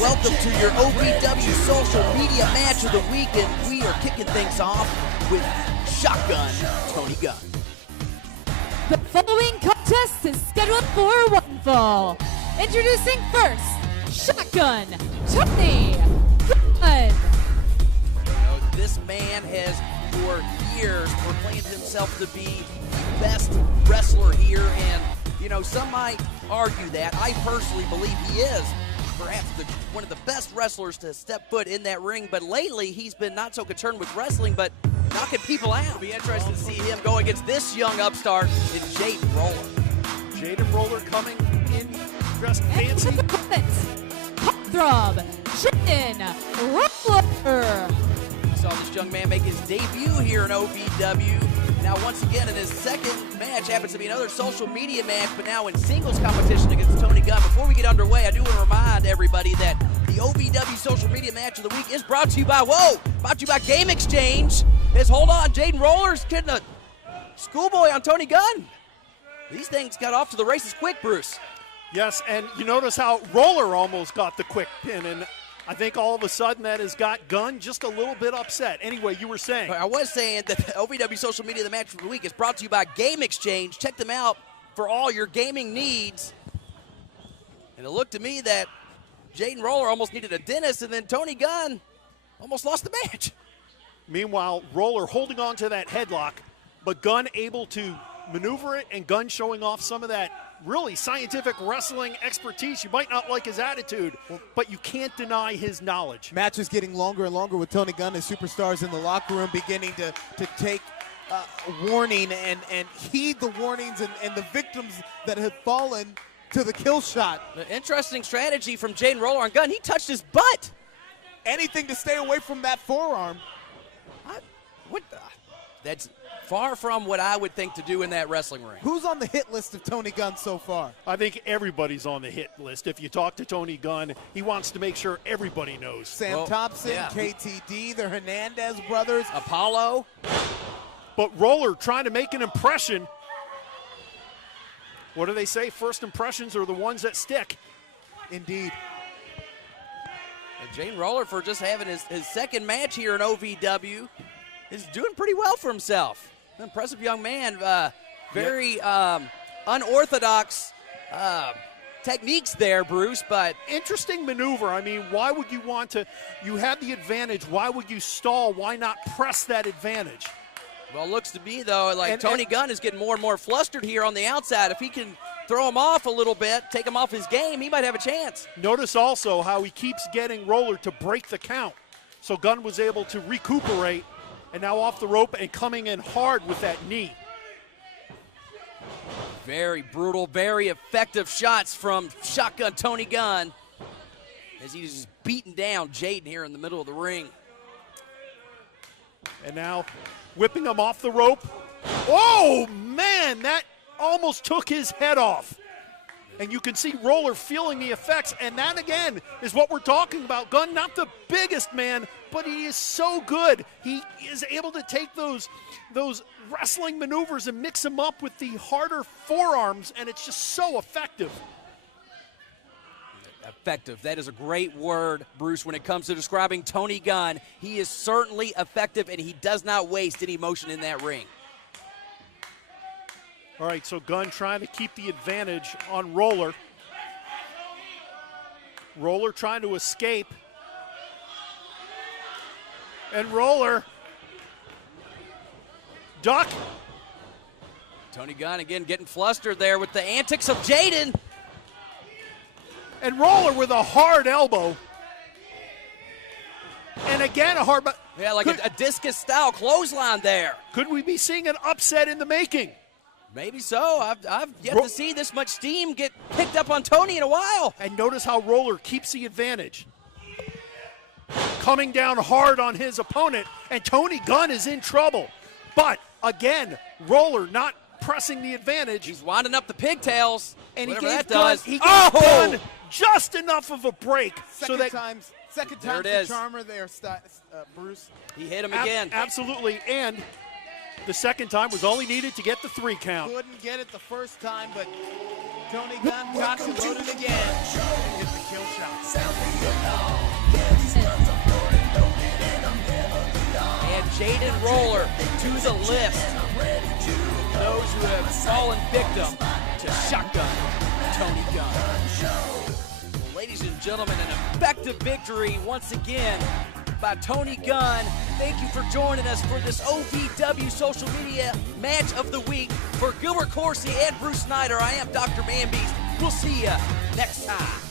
Welcome to your OVW social media match of the week, and we are kicking things off with Shotgun Tony Gunn. The following contest is scheduled for one fall. Introducing first, Shotgun Tony Gunn. This man has for years proclaimed himself to be the best wrestler here, and some might argue that. I personally believe he is perhaps one of the best wrestlers to step foot in that ring, but lately he's been not so concerned with wrestling, but knocking people out. It'll be interesting to see him go against this young upstart in Jaden Roller. Jaden Roller coming in dressed fancy. Heartthrob, Jaden Roller. We saw this young man make his debut here in OVW. Now, once again, in his second match, happens to be another social media match, but now in singles competition against Tony Gunn. Before we get underway, I do want to remind everybody that the OVW social media match of the week is brought to you by, brought to you by Game Exchange. Hold on, Jaden Roller's getting a schoolboy on Tony Gunn. These things got off to the races quick, Bruce. Yes, and you notice how Roller almost got the quick pin, and I think all of a sudden that has got Gunn just a little bit upset. Anyway, you were saying. I was saying that the OVW social media the match of the week is brought to you by Game Exchange. Check them out for all your gaming needs. And it looked to me that Jaden Roller almost needed a dentist, and then Tony Gunn almost lost the match. Meanwhile, Roller holding on to that headlock, but Gunn able to maneuver it, and Gunn showing off some of that really scientific wrestling expertise. You might not like his attitude, but you can't deny his knowledge. Match is getting longer and longer with Tony Gunn as superstars in the locker room beginning to take warning and heed the warnings and the victims that have fallen to the kill shot. The interesting strategy from Jaden Roller on Gunn. He touched his butt. Anything to stay away from that forearm. That's far from what I would think to do in that wrestling ring. Who's on the hit list of Tony Gunn so far? I think everybody's on the hit list. If you talk to Tony Gunn, he wants to make sure everybody knows. Sam Thompson, yeah. KTD, the Hernandez brothers. Apollo. But Roller trying to make an impression. What do they say? First impressions are the ones that stick. Indeed. And Jaden Roller, for just having his second match here in OVW, is doing pretty well for himself. An impressive young man. Very unorthodox techniques there, Bruce, but interesting maneuver. I mean, why would you want to? You had the advantage. Why would you stall? Why not press that advantage? Well, it looks to me, though, like Tony Gunn is getting more and more flustered here on the outside. If he can throw him off a little bit, take him off his game, he might have a chance. Notice also how he keeps getting Roller to break the count. So Gunn was able to recuperate, and now off the rope and coming in hard with that knee. Very brutal, very effective shots from Shotgun Tony Gunn as he's just beating down Jaden here in the middle of the ring. And now whipping him off the rope. Oh, man, that almost took his head off. And you can see Roller feeling the effects, and that, again, is what we're talking about. Gunn, not the biggest man, but he is so good. He is able to take those wrestling maneuvers and mix them up with the harder forearms, and it's just so effective. Effective. That is a great word, Bruce, when it comes to describing Tony Gunn. He is certainly effective, and he does not waste any motion in that ring. All right, so Gunn trying to keep the advantage on Roller. Roller trying to escape. And Roller, duck. Tony Gunn again getting flustered there with the antics of Jaden. And Roller with a hard elbow. And again a hard, yeah, like a discus-style clothesline there. Could we be seeing an upset in the making? Maybe so. I've yet to see this much steam get picked up on Tony in a while. And notice how Roller keeps the advantage. Coming down hard on his opponent, and Tony Gunn is in trouble. But, again, Roller not pressing the advantage. He's winding up the pigtails, and he gave Gunn Gunn just enough of a break. Second time's the charmer there, Bruce. He hit him again. Absolutely, and the second time was all he needed to get the 3 count. Couldn't get it the first time, but Tony Gunn got to load it again. Hit the kill shot. And Jaden Roller to the list. Those who have fallen victim to shotgun Tony Gunn. Well, ladies and gentlemen, an effective victory once again by Tony Gunn. Thank you for joining us for this OVW social media match of the week. For Gilbert Corsi and Bruce Snyder, I am Dr. Manbeast. We'll see you next time.